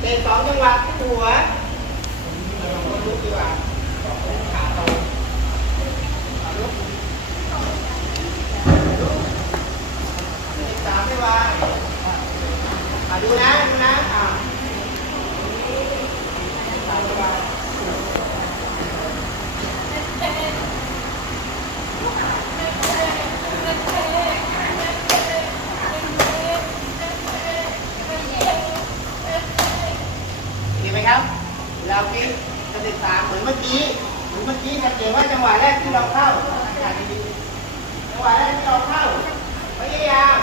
เตะสองจังหวะขึ้นหัวลุกดีกว่าขาโตลุกลุกเตะสามไม่วางอะดูนะดูนะอะสามไม่วาง เห็นไหมครับ เราคิดจะติดตาม เหมือนเมื่อกี้เหมือนเมื่อกี้สังเกตว่าจังหวะแรกที่เราเข้าจังหวะแรกที่เราเข้าพยายาม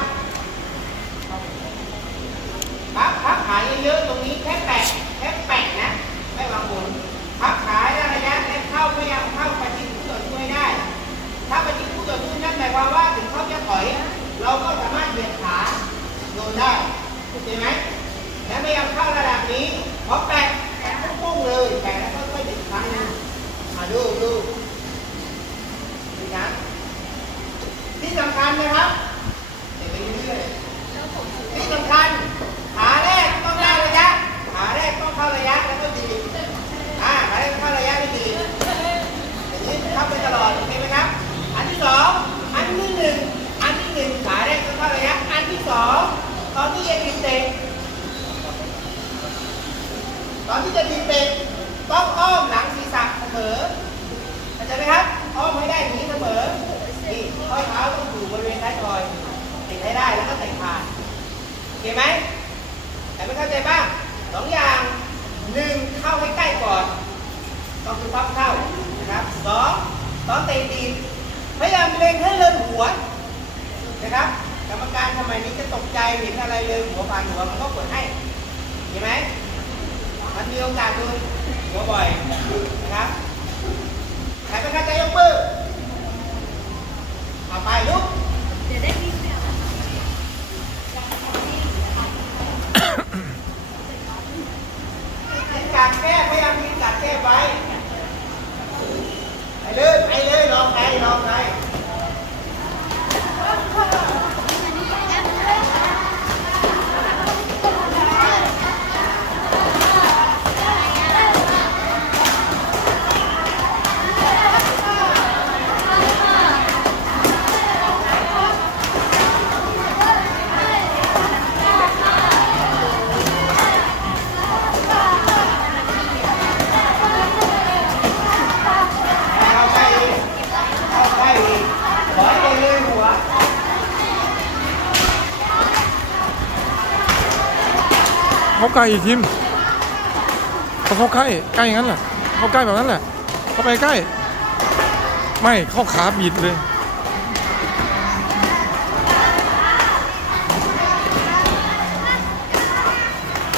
พับพับขาเยอะๆตรงนี้แค่แปะแค่แปะนะไม่วางหมุนพับขาได้ระยะแต่เข้าพยายามเข้าไปที่ผู้ต่อสู้ให้ได้ ถ้าไปที่ผู้ต่อสู้นั่นหมายความว่าถึงเขาจะถอย เราก็สามารถเหยียดขาโดนได้เข้าใจไหมแล้วไม่ยอมเข้าระดับนี้พอแปะแปะปุ้งๆเลยแปะแล้วก็ค่อยๆดึงครั้งหนึงมาดูดูดูนะที่ สำคัญนะครับเดี๋ยวไปเรื่อยๆที่สำคัญขาแรกต้องได้ระยะขาแรกต้องเข้าระยะแล้วก็ดีอ่าขาแรกเข้าระยะไม่ดีอย่างนี้ทำไปตลอดโอเคไหมครับ อันที่สองอันที่หนึ่งอันที่หนึ่งขาแรกต้องเข้าระยะ อันที่สองตอนที่เอ็นเตะ ตอนที่จะดีเป็นต้องอ้อมหลังศีรษะเสมอเข้าใจไหมครับ อ้อมให้ได้อย่างนี้เสมอ นี่ข้อเท้าต้องอยู่บริเวณท้ายทอยติดให้ได้แล้วก็เตะผ่านโอเคไหมแต่ไม่เข้าใจบ้างสองอย่างหนึ่งเข้าให้ใกล้ก่อนก็ คือพับเข้านะครับสองตอนเตะตีนพยายามเล็งให้เลยหัวนะครับกรรมการทำไมนี้จะตกใจเห็นอะไรเลยหัวผ่านหัวมันก็กดให้เห็นไหมมันมีโอกาสโดนหัวบ่อยนะครับใครเป็นข้าใจยกมือเอาไปลุกเดี๋ยวได้วิ่งเนี่ยงกาดแก้พยายามยิงกาดแก้ไว้ไปเลยไป เลยลองไปลอง เขาใกล้อีกทีมเขาเข้าใกล้ใกล้อย่างนั้นแหละเข้าใกล้แบบนั้นแหละ เข้าไปใกล้ ไม่เข้าขาบิดเลย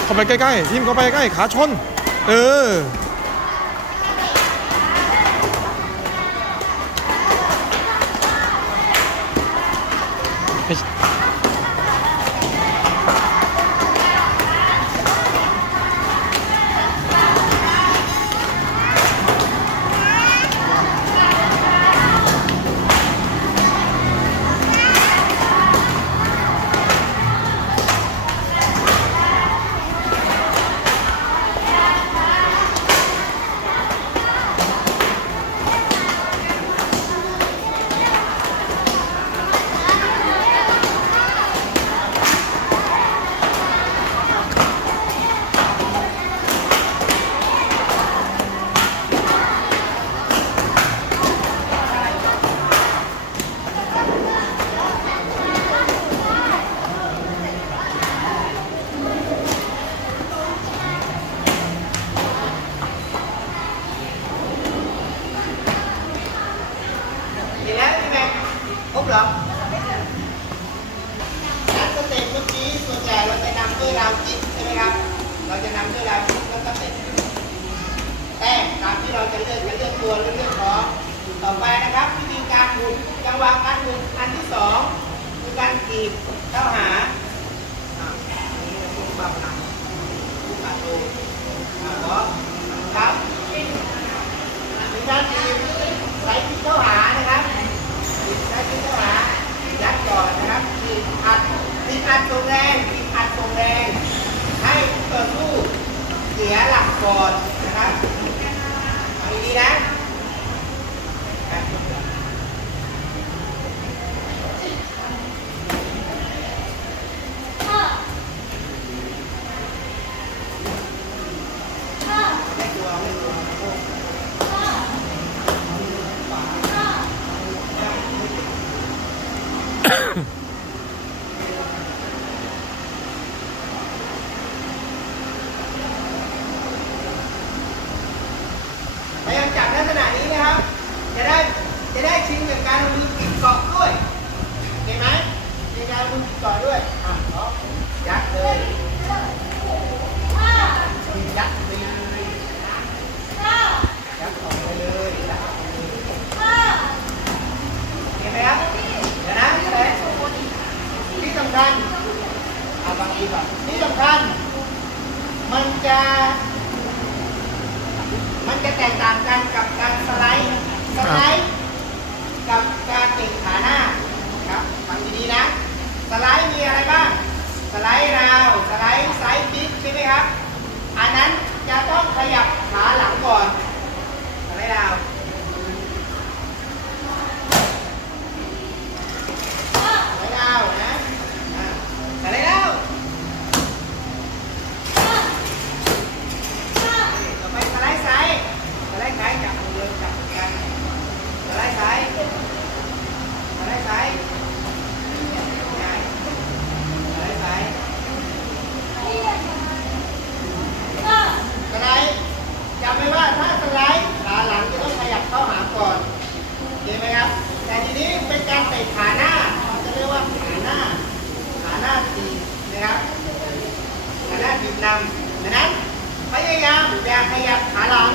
เข้าไปใกล้ๆทีมเข้าไปใกล้ขาชน เออ ตัวหรือเลือกของต่อไปนะครับวิธีการหมุนจังหวะการหมุนอันที่สองคือการกีบเข้าหาอ่าอันนี้เราพูดแบบนำพูดแบบโตอ่าขอครับเป็นการกีบใส่ที่เข้าหานะครับติดได้ที่เข้าหายัดก่อนนะครับติดอัดติดอัดตรงแรงติดอัดตรงแรงให้ผู้ต่อสู้เสียหลักก่อนนะครับฟังดีนะอะไม่กลัวไม่กลัวโอ้พยายามจับลักษณะนี้นะครับ จะได้จะได้ ชินกับการมือปิดเกาะด้วยเห็นไหมมีการมือปิดเกาะด้วยอะเนาะยัดเลยยัดไปเลยยัดออกไปเลยยัดออกไปเลยเห็นไหมครับเดี๋ยวนะเดี๋ยวนะที่สำคัญเอาบางทีก่อนที่สำคัญมันจะมันจะแตกต่างกันกับการสไลด์สไลด์ กับการเตะขาหน้าครับฟังดีๆนะ สไลด์มีอะไรบ้าง สไลด์ราว สไลด์ไซด์ติ๊กใช่ไหมครับ อันนั้นจะต้องขยับขาหลังก่อนสไลด์ราว สไลด์ราวนะอ่าสไลด์ราวต่อไปสไลด์ซ้ายสไลด์ซ้ายจับมือเลยจับกัน สไลด์ซ้ายสไลด์ซ้ายง่ายสไลด์ซ้ายสไลด์จำไว้ว่าถ้าสไลด์ขาหลังจะต้องขยับเข้าหาก่อนเห็นไหมครับ แต่ทีนี้เป็นการเตะขาหน้าเราจะเรียกว่าขาหน้า ขาหน้าตีนะครับ ขาหน้าตีนำดังนั้นพยายามอย่าขยับขาหลัง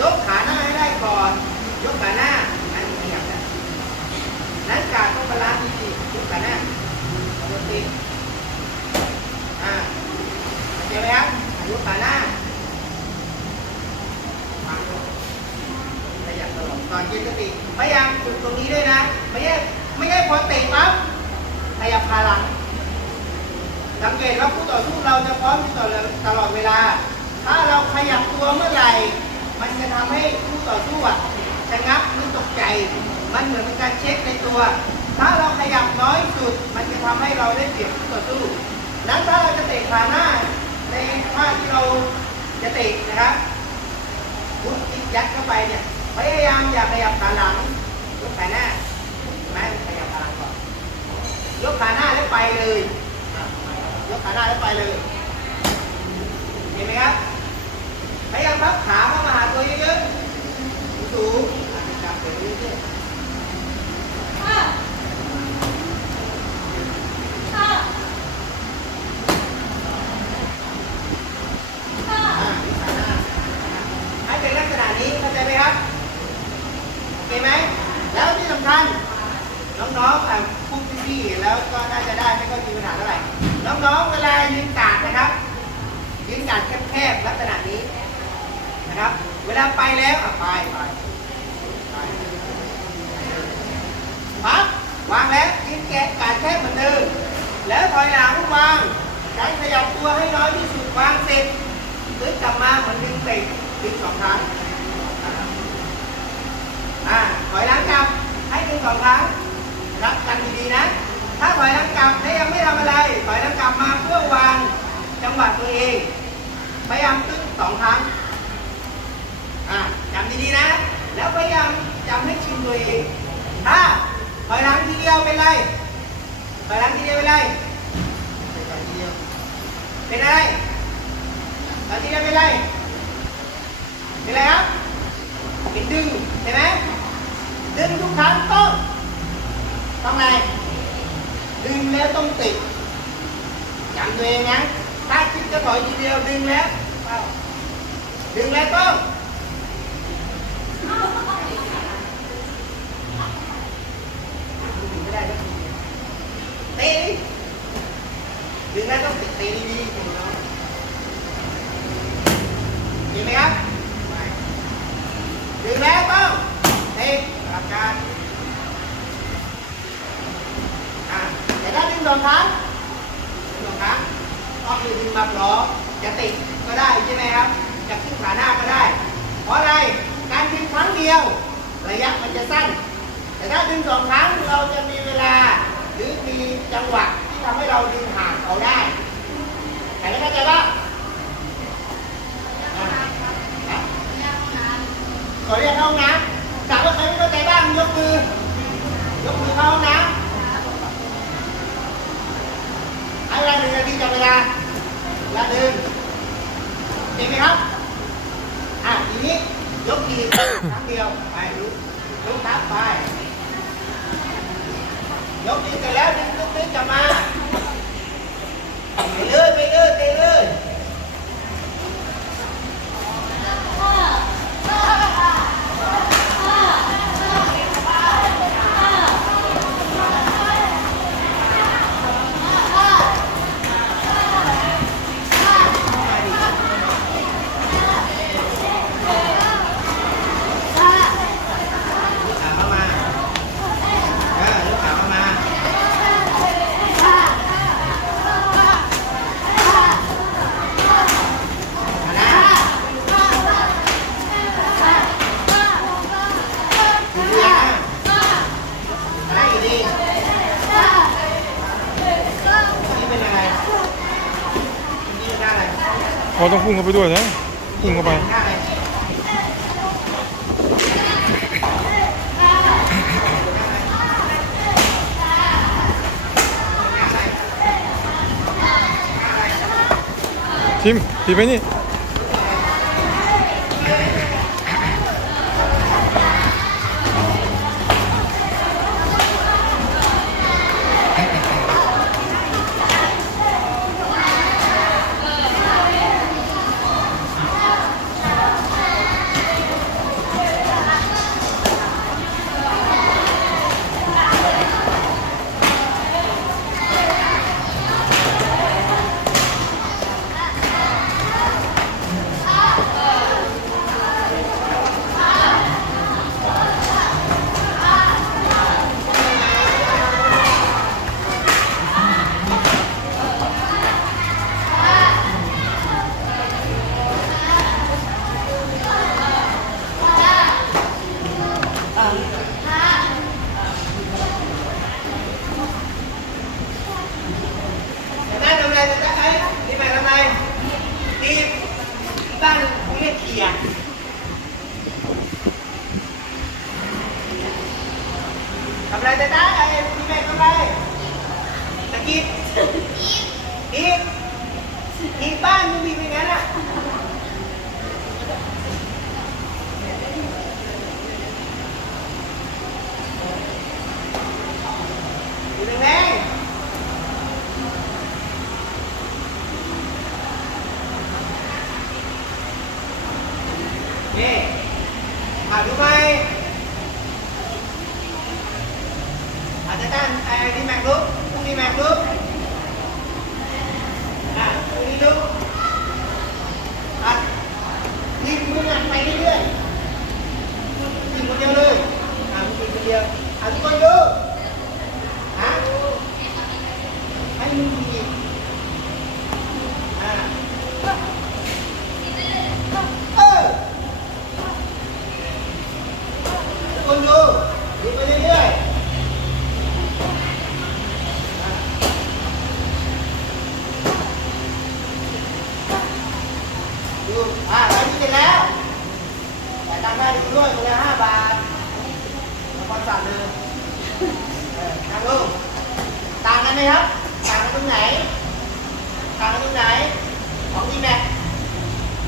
ยกขาหน้าให้ได้ก่อน ยกขาหน้า อันนี้ขยับนะนั้นการต้องบาลานซ์ดีๆยกขาหน้าปกติอ่าโอเคไหมครับ ยกขาหน้าวางลงขยับตลอดก่อนยืนสติพยายามฝึกตรงนี้ด้วยนะ ไม่ใช่ไม่ใช่พอเตะปั๊บขยับขาหลัง สังเกตว่าผู้ต่อสู้เราจะพร้อมอยู่ตลอดตลอดเวลา ถ้าเราขยับตัวเมื่อไหร่ มันจะทำให้ผู้ต่อสู้อะชะงักหรือตกใจ มันเหมือนเป็นการเช็คในตัว ถ้าเราขยับน้อยสุด มันจะทำให้เราได้เปรียบผู้ต่อสู้ นั้นถ้าเราจะเตะขาหน้า ท่าที่เราจะเตะนะครับพุทธิยัดเข้าไปเนี่ยพยายามอย่าขยับขาหลังยกขาหน้าเห็นไหมขยับขาหลังก่อนยกขาหน้าแล้วไปเลยยกขาหน้าแล้วไปเลยเห็นไหมครับพยายามพับขาเข้ามาหาตัวเยอะๆสูงๆอะจับไปเรื่อยๆอะยกขาหน้าให้เป็นลักษณะนี้เข้าใจไหมครับ โอเคไหม แล้วที่สำคัญ น้องๆอะพูดพี่ๆแล้วก็น่าจะได้ไม่ค่อยมีปัญหาเท่าไหร่ น้องๆ เวลายืนกาดนะครับ ยืนกาดแคบๆลักษณะนี้นะครับ เวลาไปแล้วอะไปไปไปปั๊บ วางแล้วยืนแกะกาดแคบเหมือนเดิม แล้วถอยหลังวางใช้ขยับตัวให้น้อยที่สุดวางเสร็จดึงกลับมาเหมือนดึงเตะดึงสองครั้งอ่าถอยหลังกลับให้ดึงสองครั้งรับกันดีๆนะ ถ้าถอยหลังกลับแล้วยังไม่ทำอะไร ถอยหลังกลับมาเพื่อวางจังหวะตัวเองพยายามตึ้งสองครั้งอ่าจำดีๆนะ แล้วพยายามจำให้ชินตัวเองถ้า อยหลังทีเดียวเป็นไรถอยหลังทีเดียวเป็นไรถอยทีเดียวเป็นอะไรถอยทีเดียวเป็นไรเป็นอะไรครับเป็นดึงเห็นไหมดึงทุกครั้งต้องต้องไงดึงแล้วต้องติดจำตัวเองนะถ้าคิดจะถอยทีเดียวดึงแล้วดึงแล้วต้องดึงไม่ได้ก็ทีเตะดิดึงแล้วต้องติดเตะดีๆคุณน้องเห็นไหมครับไม่ดึงแล้วต้องเตะหลักการ อะแต่ถ้าดึงสองครั้งดึงสองครั้งก็คือดึง แบบล้อจะติดก็ได้ใช่ไหมครับจะขึ้นขาหน้าก็ได้ เพราะอะไรการดึงครั้งเดียว ระยะมันจะสั้น แต่ถ้าดึงสองครั้งเราจะมีเวลาหรือมีจังหวะที่ทำให้เราดึงห่างเขาได้ใครเข้าใจบ้างอะขอเรียกเข้าห้องน้ำถามว่าใครไม่เข้าใจบ้างยกมือยกมือเข้าห้องน้ำให้เวลาหนึ่งนาทีจับเวลา และดึงเห็นไหมครับ อะทีนี้ยกทีครั้งเดียว ไปลุกลุกครับไป ยกทีเสร็จแล้วดึงลุกดึงกลับมาไปเลยไปเลยไปเลยลุกขาเข้ามาเออลุกขาเข้ามาอันนะอยู่ดีนะอันนั้นอยู่ดีนี่เป็นอะไรนี่เป็นท่าอะไร เราต้องพุ่งเข้าไปด้วยนะพุ่งเข้าไปทิมทิมไปนี่ เขาเรียกเขียทำอะไรจะได้ไอ้นี่แม่ทำอะไรตะกี้อีกอีกบ้านมึงมีเป็นงั้นอะอยู่แรงๆ นี่อ่าดูไหมอาจจะด้านไอ้นี่แม็กลุกพรุ่งนี้แม็กลุกอะพรุ่งนี้ลุกอะนี่มึงอะไปเรื่อยๆกินคนเดียวเลยอะมึงกินคนเดียวอะทุก คนดูฮะให้มึงกินอะเออทุกคนดูดูไปเรื่อยๆดูอ่าหลังนี้เสร็จแล้วแต่ายตังค์ได้ดูด้วยคนละห้าบาทละครสั่ นั่งลงต่างกันไหมครับต่างกันตรงไหนต่างกันตรงไหน ของทีแม็ก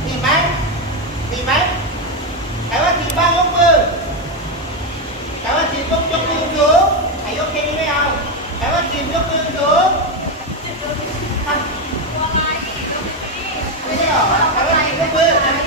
ทีไหมทีไหมแต่ว่าทีบ้างยกมือแต่ว่าทียกยกมือสูงใครยกแค่นี้ไม่เอาแต่ว่าทียกมือสูงไม่ใช่หรอแต่ว่าทียกมือ